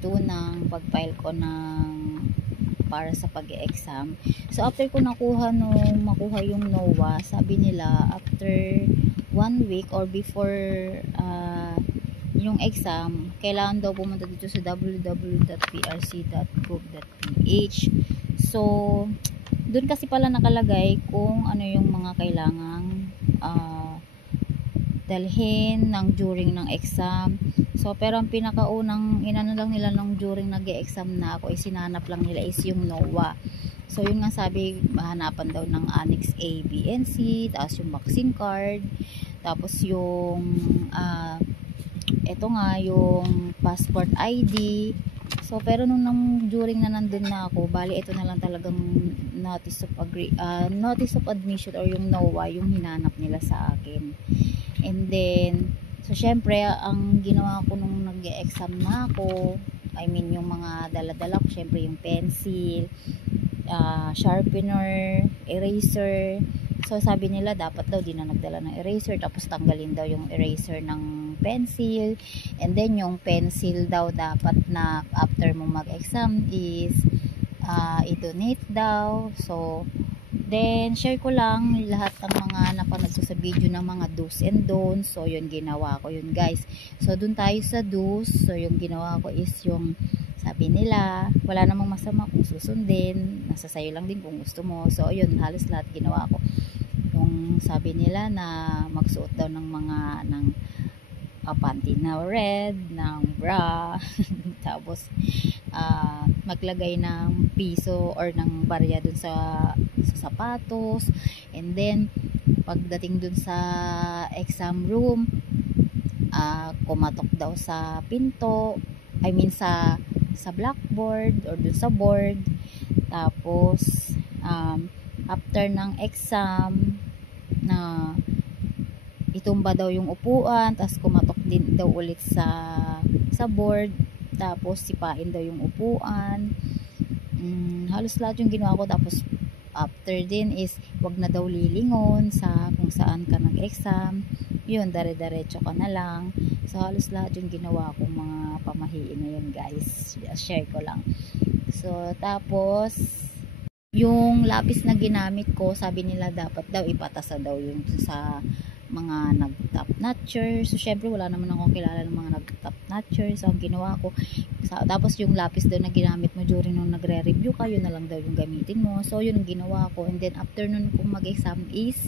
2 ng pag-file ko ng para sa pag-e-exam. So after ko makuha yung NOA, sabi nila after 1 week or before yung exam, kailangan daw pumunta dito sa www.prc.gov.ph. So doon kasi pala nakalagay kung ano yung mga kailangang dalhin ng during ng exam. So pero ang pinakaunang inano lang nila nung during nag-e-exam na ako, sinanap lang nila is yung NOA. So yun nga sabi, mahanapan daw ng Annex A, B, and C, tapos yung vaccine card, tapos yung eto nga yung passport ID. So pero nung during na nandun na ako, bali ito na lang talagang notice of admission or yung NOA yung hinanap nila sa akin. And then so syempre ang ginawa ko nung nag-e-exam na ako, I mean yung mga dala-dala ko, syempre yung pencil, sharpener, eraser. So sabi nila dapat daw di na nagdala ng eraser, tapos tanggalin daw yung eraser ng pencil, and then yung pencil daw dapat na after mo mag-exam is i-donate daw. So then share ko lang lahat ng mga napanood ko sa video ng mga do's and don'ts. So yun, ginawa ko yun guys. So dun tayo sa do's. So yung ginawa ko is yung sabi nila wala namang masama kung susundin, nasa sayo lang din kung gusto mo. So yun, halos lahat ginawa ko. Yung sabi nila na magsuot daw ng mga panty na red, ng bra tapos maglagay ng piso or ng barya dun sa sapatos, and then pagdating dun sa exam room, kumatok daw sa pinto, I mean sa blackboard or dun sa board. Tapos after ng exam na itumba daw yung upuan, tapos kumatok din daw ulit sa board, tapos sipain daw yung upuan. Halos lahat yung ginawa ko. Tapos after din is wag na daw lilingon sa kung saan ka nag-exam, yun, dire-diretso ka na lang. So halos lahat yung ginawa kong mga pamahiin na yun guys, share ko lang. So tapos yung lapis na ginamit ko, sabi nila dapat daw ipatasa daw yung sa mga nag-top notcher. So syempre wala naman akong kilala ng mga nag-top notcher. So ang ginawa ko, tapos yung lapis daw na ginamit mo during nung nagre-review ka, yun na lang daw yung gamitin mo. So yun ang ginawa ko. And then after nun kung mag-exam is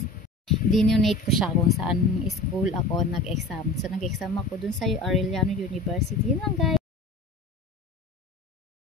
dinonate ko siya kung saan school ako nag-exam. So nag-exam ako dun sa Arellano University. Yun lang guys.